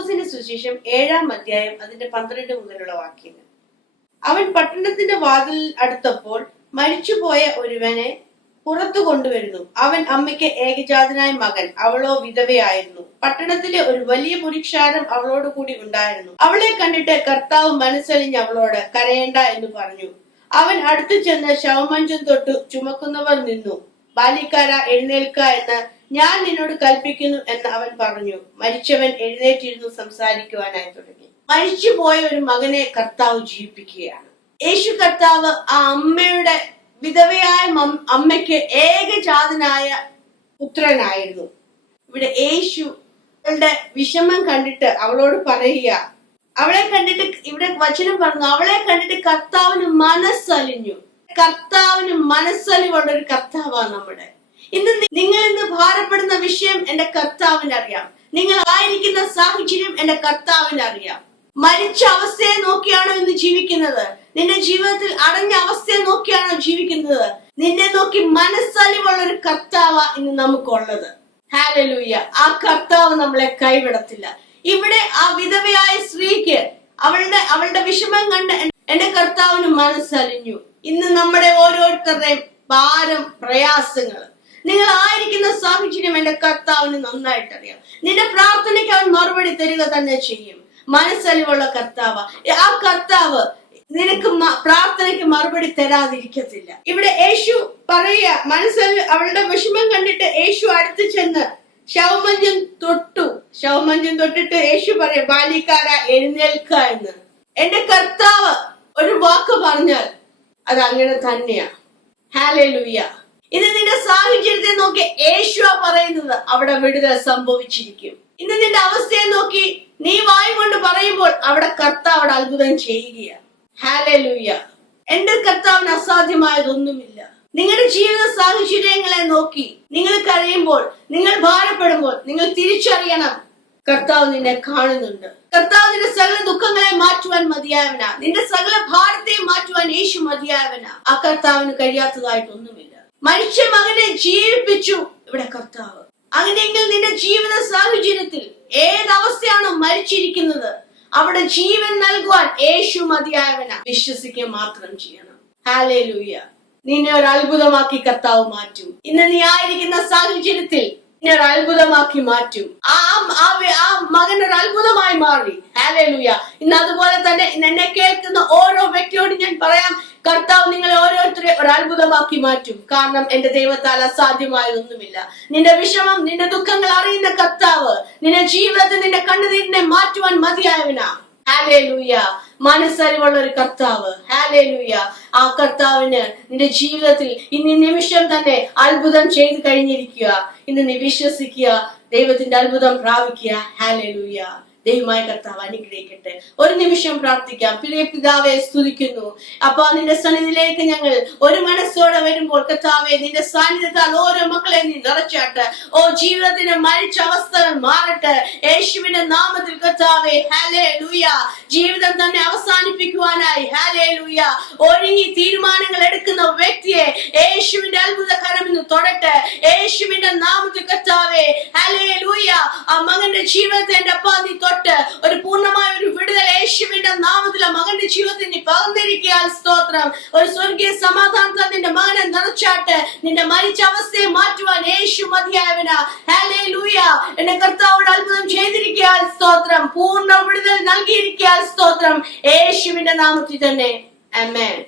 ലൂക്കോസിന്റെ സുവിശേഷം 7-ാം അധ്യായം അതിന്റെ 12 മുതലുള്ള വാക്യങ്ങൾ. അവൻ പട്ടണത്തിന്റെ വാതിൽ അടുത്തപ്പോൾ മരിച്ചുപോയ ഒരുവനെ പുറത്തു കൊണ്ടുവരുന്നു. അവൻ അമ്മയ്ക്ക് ഏകജാതനായ മകൻ, അവളോ വിധവയായിരുന്നു. പട്ടണത്തിലെ ഒരു വലിയ പുരുഷാരം അവളോട് കൂടി ഉണ്ടായിരുന്നു. അവളെ കണ്ടിട്ട് കർത്താവ് മനസ്സലിഞ്ഞ് അവളോട് കരയേണ്ട എന്ന് പറഞ്ഞു. അവൻ അടുത്തു ചെന്ന് ശവമഞ്ചം തൊട്ടു ചുമക്കുന്നവർ നിന്നു. ബാല്യക്കാര, എഴുന്നേൽക്ക എന്ന് ഞാൻ നിന്നോട് കൽപ്പിക്കുന്നു എന്ന് അവൻ പറഞ്ഞു. മരിച്ചവൻ എഴുന്നേറ്റിരുന്നു സംസാരിക്കുവാനായി തുടങ്ങി. മരിച്ചുപോയ ഒരു മകനെ കർത്താവ് ജീവിപ്പിക്കുകയാണ്. യേശു കർത്താവ് ആ അമ്മയുടെ വിധവയായ അമ്മയ്ക്ക് ഏകജാതനായ പുത്രനായിരുന്നു. ഇവിടെ യേശു അവളുടെ വിഷമം കണ്ടിട്ട് അവളോട് പറയുക, അവളെ കണ്ടിട്ട് ഇവിടെ വചനം പറഞ്ഞു, അവളെ കണ്ടിട്ട് കർത്താവിന് മനസ്സലിഞ്ഞു. കർത്താവിന് മനസ്സലിവുള്ള ഒരു കർത്താവാണ് നമ്മുടെ. നിങ്ങൾ ഇന്ന് ഭാരപ്പെടുന്ന വിഷയം എന്റെ കർത്താവിന് അറിയാം. നിങ്ങൾ ആയിരിക്കുന്ന സാഹചര്യം എന്റെ കർത്താവിന് അറിയാം. മരിച്ച അവസ്ഥയെ നോക്കിയാണോ ഇന്ന് ജീവിക്കുന്നത്? നിന്റെ ജീവിതത്തിൽ അടഞ്ഞ അവസ്ഥയെ നോക്കിയാണോ ജീവിക്കുന്നത്? നിന്നെ നോക്കി മനസ്സലിവുള്ള ഒരു കർത്താവ ഇന്ന് നമുക്കുള്ളത്. ഹല്ലേലൂയ. ആ കർത്താവ് നമ്മളെ കൈവിടത്തില്ല. ഇവിടെ ആ വിധവയായ സ്ത്രീക്ക് അവളുടെ വിഷമം കണ്ട് എന്റെ കർത്താവിന് മനസ്സലിഞ്ഞു. ഇന്ന് നമ്മുടെ ഓരോരുത്തരുടെയും ഭാരം, പ്രയാസങ്ങൾ, നിങ്ങൾ ആയിരിക്കുന്ന സാഹചര്യം എന്റെ കർത്താവിന് നന്നായിട്ട് അറിയാം. നിന്റെ പ്രാർത്ഥനയ്ക്ക് അവൻ മറുപടി തരിക തന്നെ ചെയ്യും. മനസ്സലിവുള്ള കർത്താവ്. ആ കർത്താവ് നിനക്ക് പ്രാർത്ഥനയ്ക്ക് മറുപടി തരാതിരിക്കത്തില്ല. ഇവിടെ യേശു പറയുക, അവളുടെ വിഷമം കണ്ടിട്ട് യേശു അടുത്ത് ചെന്ന് ശവമഞ്ചം തൊട്ടിട്ട് യേശു പറയാ, ബാല്യക്കാര, എഴുന്നേൽക്ക എന്ന്. എന്റെ കർത്താവ് ഒരു വാക്ക് പറഞ്ഞാൽ അത് അങ്ങനെ തന്നെയാ. ഹല്ലേലൂയ. ഇന്ന് നിന്റെ സാഹചര്യത്തെ നോക്കി യേശു പറയുന്നത് അവിടെ വിടുതൽ സംഭവിച്ചിരിക്കും. ഇന്ന് നിന്റെ അവസ്ഥയെ നോക്കി നീ വായ് കൊണ്ട് പറയുമ്പോൾ അവിടെ കർത്താവ് അവിടെ അത്ഭുതം ചെയ്യുകയാണ്. ഹല്ലേലൂയ. എന്റെ കർത്താവിന് അസാധ്യമായതൊന്നുമില്ല. നിങ്ങളുടെ ജീവിത സാഹചര്യങ്ങളെ നോക്കി നിങ്ങൾ കരയുമ്പോൾ, നിങ്ങൾ ഭാരപ്പെടുമ്പോൾ, നിങ്ങൾ തിരിച്ചറിയണം, കർത്താവ് നിന്നെ കാണുന്നുണ്ട്. കർത്താവ് നിന്റെ സകല ദുഃഖങ്ങളെ മാറ്റുവാൻ മതിയായവനാ. നിന്റെ സകല ഭാരത്തെ മാറ്റുവാൻ യേശു മതിയായവനാ. ആ കർത്താവിന് കഴിയാത്തതായിട്ടൊന്നുമില്ല. മരിച്ച മകനെ ജീവിപ്പിച്ചു ഇവിടെ കർത്താവ്. അങ്ങനെയെങ്കിൽ നിന്റെ ജീവിത സാഹചര്യത്തിൽ ഏതവസ്ഥയാണോ മരിച്ചിരിക്കുന്നത് അവിടെ ജീവൻ നൽകുവാൻ യേശു മതിയായവനാ. വിശ്വസിക്കുക മാത്രം ചെയ്യണം. ഹല്ലേലൂയ. നിന്നെ ഒരു അത്ഭുതമാക്കി കർത്താവ് മാറ്റും. ഇന്ന് നീ ആയിരിക്കുന്ന സാഹചര്യത്തിൽ നിന്നെ ഒരു അത്ഭുതമാക്കി മാറ്റും. ആ മകൻ ഒരു അത്ഭുതമായി മാറി. ഹല്ലേലൂയ. ഇന്ന് അതുപോലെ തന്നെ എന്നെ കേൾക്കുന്ന ഓരോ വ്യക്തിയോടും ഞാൻ പറയാം, കർത്താവ് നിങ്ങളെ ഓരോരുത്തരെ ഒരു അത്ഭുതമാക്കി മാറ്റും. കാരണം എന്റെ ദൈവത്താൽ അസാധ്യമായതൊന്നുമില്ല. നിന്റെ വിഷമം, നിന്റെ ദുഃഖങ്ങൾ അറിയുന്ന കർത്താവ് നിന്റെ ജീവിതത്തിൽ നിന്റെ കണ്ണുനീരിനെ മാറ്റുവാൻ മതിയായവനാ. ഹല്ലേലൂയ. മനസ്സറിവുള്ള ഒരു കർത്താവ്. ഹല്ലേലൂയ. ആ കർത്താവിന് നിന്റെ ജീവിതത്തിൽ ഇന്ന് നിമിഷം തന്നെ അത്ഭുതം ചെയ്തു കഴിഞ്ഞിരിക്കുക. ഇന്ന് നീ വിശ്വസിക്കുക, ദൈവത്തിന്റെ അത്ഭുതം പ്രാപിക്കുക. ഹല്ലേലൂയ. ദൈവമായ കർത്താവ് അനുഗ്രഹിക്കട്ടെ. ഒരു നിമിഷം പ്രാർത്ഥിക്കാം. പ്രിയ പിതാവെ, സ്തുതിക്കുന്നു. അപ്പൊ നിന്റെ സന്നിധിയിലേക്ക് ഞങ്ങൾ ഒരു മനസ്സോടെ വരുമ്പോൾ കർത്താവെ, നിന്റെ സാന്നിധ്യത്താൽ ഓരോ മക്കളെ നീ നിറച്ചാട്ട്. ജീവിതത്തിന് മരിച്ച അവസ്ഥകൾ മാറട്ടെ യേശുവിന്റെ നാമത്തിൽ കർത്താവെ. ഹല്ലേലൂയ. ജീവിതം തന്നെ അവസാനിപ്പിക്കുവാനായി ഹല്ലേലൂയ ഒരുങ്ങി തീരുമാനങ്ങൾ എടുക്കുന്ന വ്യക്തിയെ യേശുവിന്റെ അത്ഭുതകരം ഇന്ന് തൊടട്ടെ യേശുവിന്റെ നാമത്തിൽ കർത്താവെ. ഹല്ലേലൂയ. ആ മകന്റെ ജീവിതത്തെ എന്റെ അപ്പാ നീ തൊട്ട് ഒരു പൂർണ്ണമായ ഒരു വിടുതൽ യേശുവിന്റെ നാമത്തിൽ ആ മകന്റെ ജീവിതത്തിൽ നീ പകർന്നിരിക്കാൻ സ്തോത്രം. ഒരു സ്വർഗീയ സമാധാനത്താൽ നിന്റെ മകനെ നിറച്ചാട്ട്. നിന്റെ മരിച്ച അവസ്ഥയെ മാറ്റുവാൻ യേശു മതിയായവനാ. ഹല്ലേലൂയ. എന്റെ കർത്താവോട് അത്ഭുതം ചെയ്തിരിക്കാൻ സ്തോത്രം. പൂർണ്ണ വിടുതൽ നൽകിയിരിക്കാൻ സ്തോത്രം യേശുവിന്റെ നാമത്തിൽ തന്നെ. ആമേൻ.